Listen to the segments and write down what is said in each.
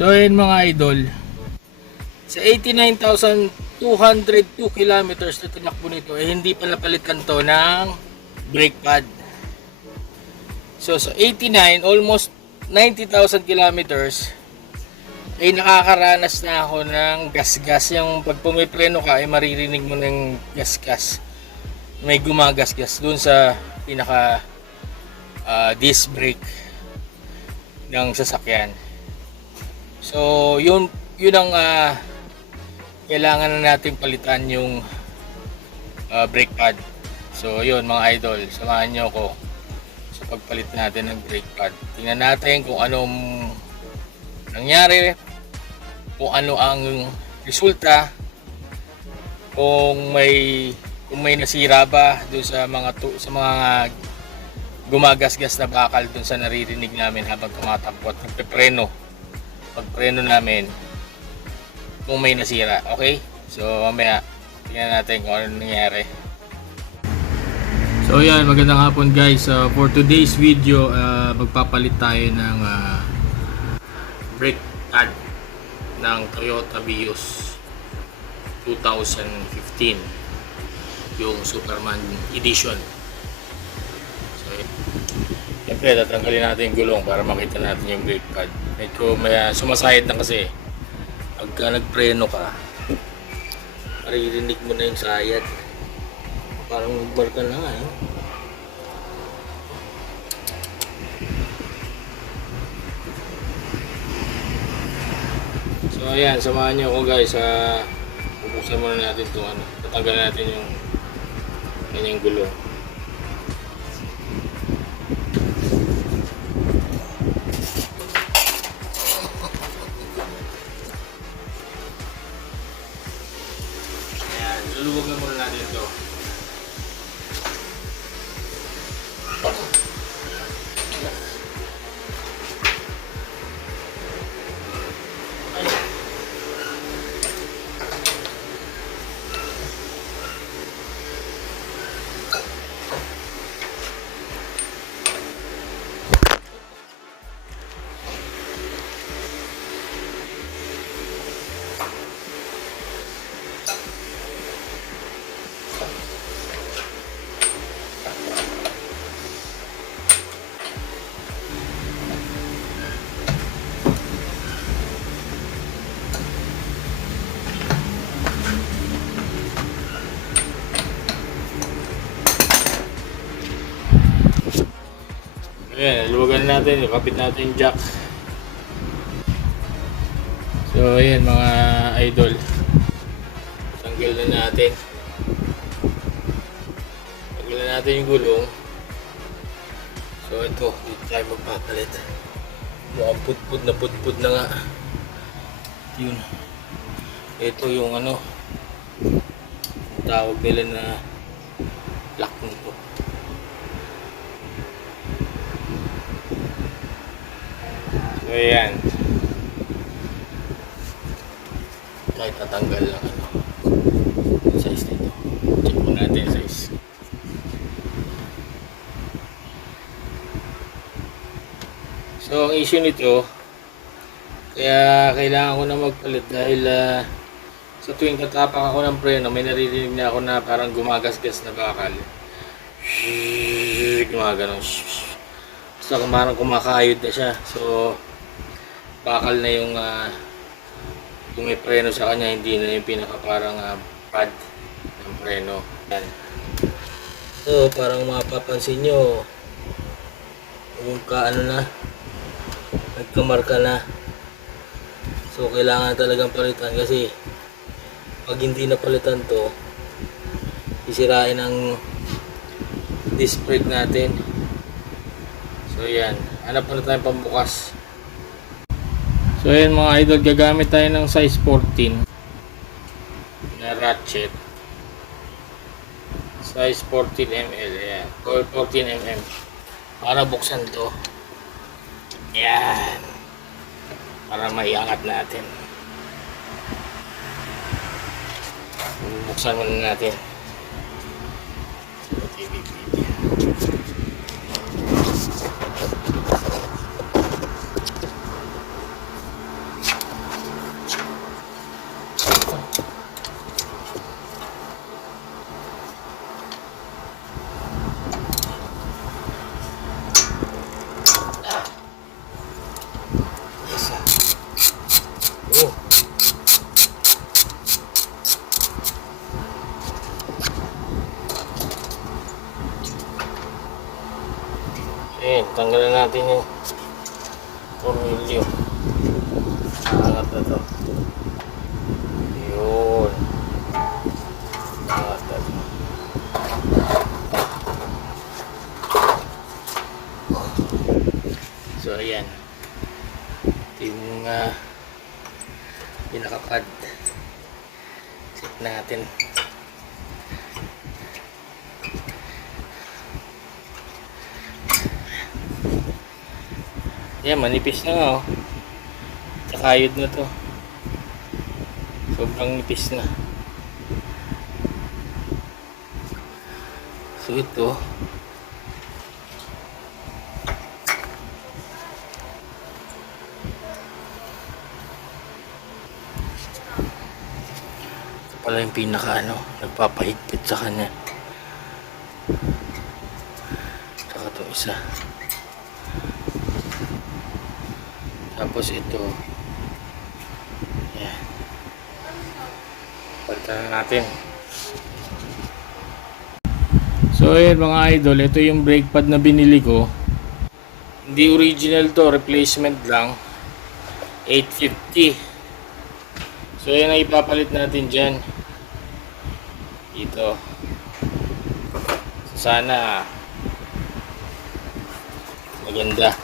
So yun mga idol. Sa 89,202 kilometers na tinakbo nito, eh hindi pa napalitan to ng brake pad. So sa 89, almost 90,000 kilometers, ay nakakaranas na ako ng gas-gas. Yung pag pumipreno ka, ay maririnig mo ng gas-gas. May gumagas-gas dun sa pinaka ah, disc brake ng sasakyan. So, yun yun ang ah, kailangan na natin palitan yung ah, brake pad. So, yun mga idol, samahan nyo ako sa pagpalit natin ng brake pad. Tingnan natin kung anong nangyari, kung ano ang resulta, kung may kung may nasira ba doon sa mga tu- sa mga gumagasgas na bakal doon sa naririnig namin habang tumatakbo at nagpepreno pagpreno namin kung may nasira okay? So mamaya tingnan natin kung ano nangyari. So yan. Magandang hapon guys. Uh, for today's video uh, magpapalit tayo ng uh, brake pad ng Toyota Vios 2015 yung Superman Edition. So Siyempre, tatanggalin natin yung gulong para makita natin yung brake pad. Medyo may ah, sumasayad na kasi. Pagka nagpreno ka, maririnig mo na yung sayad. Parang barka na nga eh. So ayan, samahan niyo ako guys sa bubuksan muna natin itong ano. Tatanggalin natin yung kanyang gulong. Natin, kapit natin jack. So, ayan mga idol. Tanggal na natin. Tanggal na natin yung gulong. So, ito, dito tayo magpapalit. Mukhang putpud na putpud na nga. Yun. Ito yung ano, tawag nila na lock nito. So, ayan. Kahit natanggal lang ano. Size nito. Check mo natin yung size. So, ang issue nito, kaya kailangan ko na magpalit dahil ah, sa tuwing tatapak ako ng preno, may naririnig na ako na parang gumagasgas na bakal. Gumagano. So, parang kumakayod na siya. So, bakal na yung uh, kung may preno sa kanya, hindi na yung pinaka parang ah, pad ng preno. Yan. So, parang mapapansin nyo, yung ka ano na, nagkamarka na. So, kailangan talagang palitan kasi pag hindi napalitan to, sisirain ang disc brake natin. So, yan. Hanap muna tayong pambukas. So ayan mga idol, gagamit tayo ng size 14 na ratchet. Size 14 ml, ayan. Or 14 mm. Para buksan to. Yan. Para maiangat natin. Buksan muna natin. TV, Ayan, tanggalan natin yung tornilyo. Angat na to. Yun. Angat na. So, ayan. Ito yung uh, pinakapad. Check natin. Yan, manipis na nga oh. Tsakayod na to. Sobrang nipis na. So ito, pala yung pinaka ano, nagpapahigpit sa kanya. Tsaka to isa. Tapos ito. Yan. Palitan na natin. So ayun mga idol, ito yung brake pad na binili ko. Hindi original to, replacement lang. 850. So yan ang ipapalit natin dyan. Dito. Sana maganda.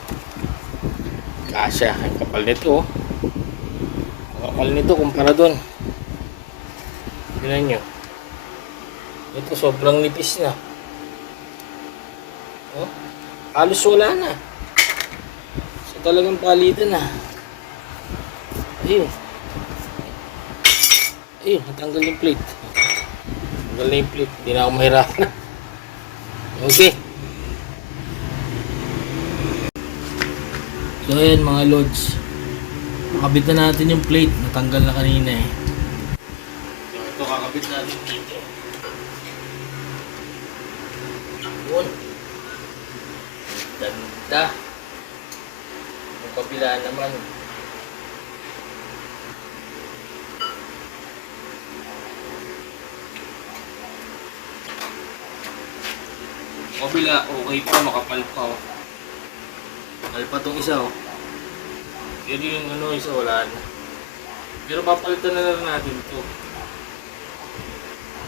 Kasya. Ang kapal nito. oh. Ang kapal nito kumpara doon. Tignan nyo. Ito sobrang nipis na. Oh, halos wala na. So talagang palitan na. Ayun. Ayun, natanggal yung plate. Natanggal na yung plate. Hindi na ako mahirapan. okay. So ayan mga lods. Kakabit na natin yung plate. Natanggal na kanina eh. So ito kakabit natin dito. Yun. Ganda. Yung kabila naman. Kabila, okay pa, makapal pa oh. Makapal pa tong isa oh. Pero yung ano isa wala na. Pero papalitan na lang natin to.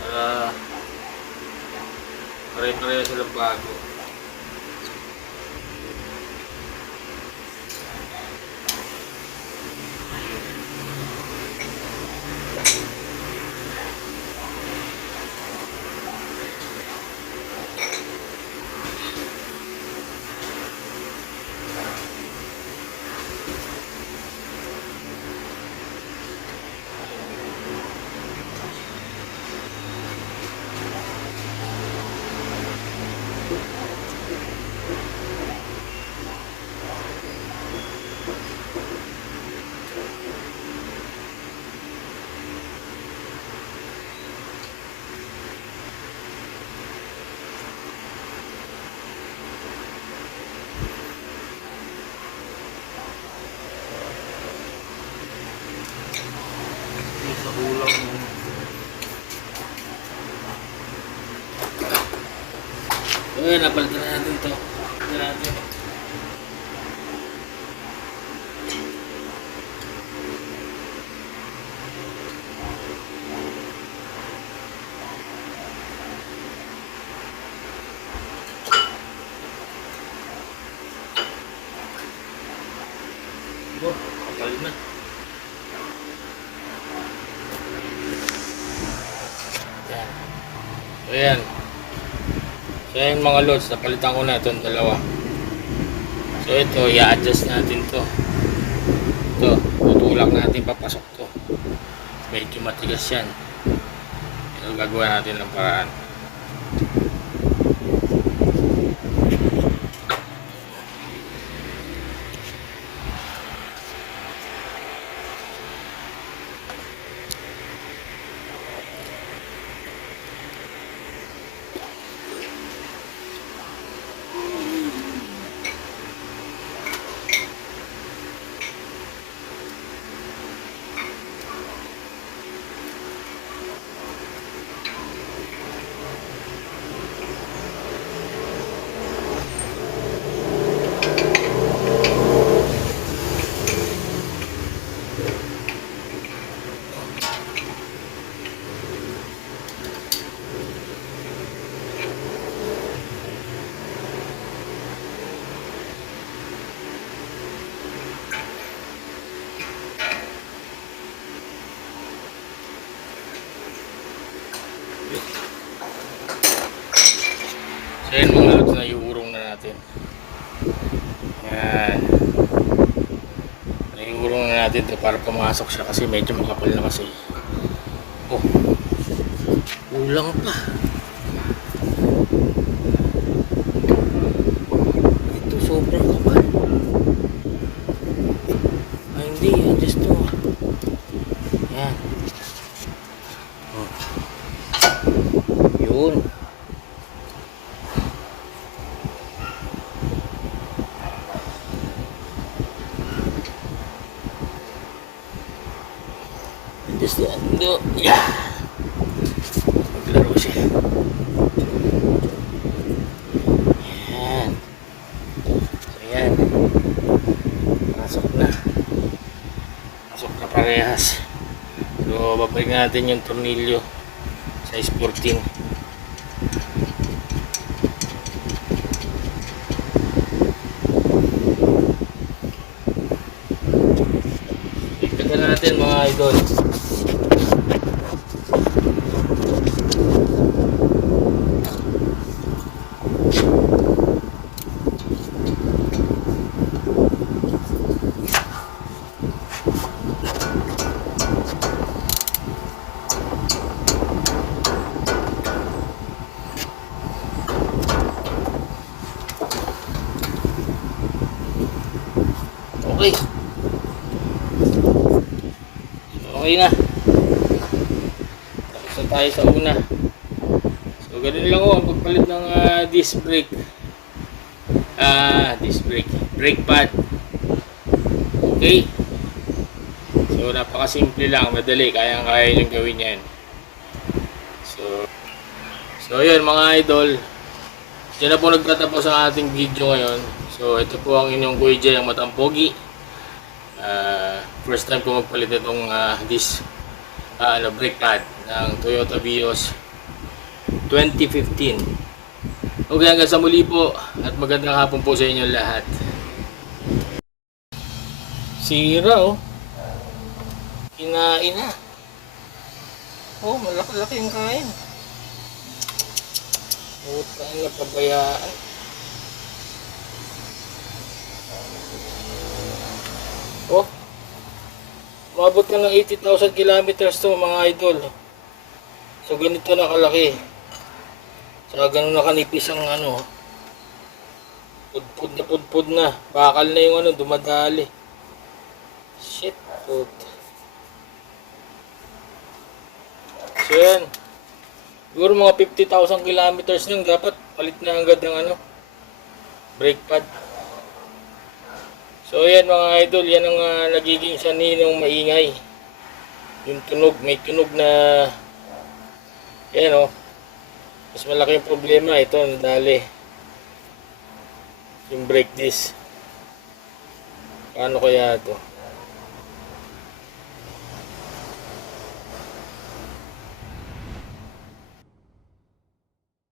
Para pare-pareho silang bago. Ayun, napalitan na natin to. Tignan natin. Oh, kapal na. Yan. So, yan. So, yan mga loads. Napalitan ko na itong dalawa. So, ito. I-adjust natin to. Ito. Tutulak natin papasok to. Medyo matigas yan. Ito gagawa natin ng paraan. Yun mga lods na iurong na natin. Yan. Naiurong na natin to para pumasok siya kasi medyo makapal na kasi. Oh. Kulang pa. Ito sobrang kapal. Ay hindi, yan just to. Yan. Oh. Yun. Just yan. Do. Yeah. Maglaro siya. Yan. So yan. Pasok na. Pasok na parehas. So babalik natin yung tornilyo. Size 14. Tignan natin mga idol. Okay. Okay na. Na tayo sa una. So, ganun lang ho ang pagpalit ng ah, disc brake. Ah, disc brake. Brake pad. Okay. So, napakasimple lang. Madali. Kayang-kaya nyo gawin yan. So, so yun mga idol. Diyan na po nagtatapos ang ating video ngayon. So, ito po ang inyong Kuya Jay, ang matampogi. Ah, first time ko magpalit itong ah, disc ah, ano, brake pad ng Toyota Vios 2015. Okay, hanggang sa muli po at magandang hapon po sa inyo lahat. Sira oh. Kinain na. Oh, malaki-laki yung kain. Utang na pabayaan. Oh. Umabot ka ng 80,000 kilometers to mga idol. So ganito na kalaki. So ganun na kanipis ang ano. Pudpud na pudpud na. Bakal na yung ano, dumadali. Shit, put. So yan. Siguro mga 50,000 kilometers nung dapat palit na agad ng ano, brake pad. So yan mga idol, yan ang ah, nagiging sanhi ng maingay. Yung tunog, may tunog na yan o. Mas malaki yung problema ito, nadali. Yung brake disc. Paano kaya ito?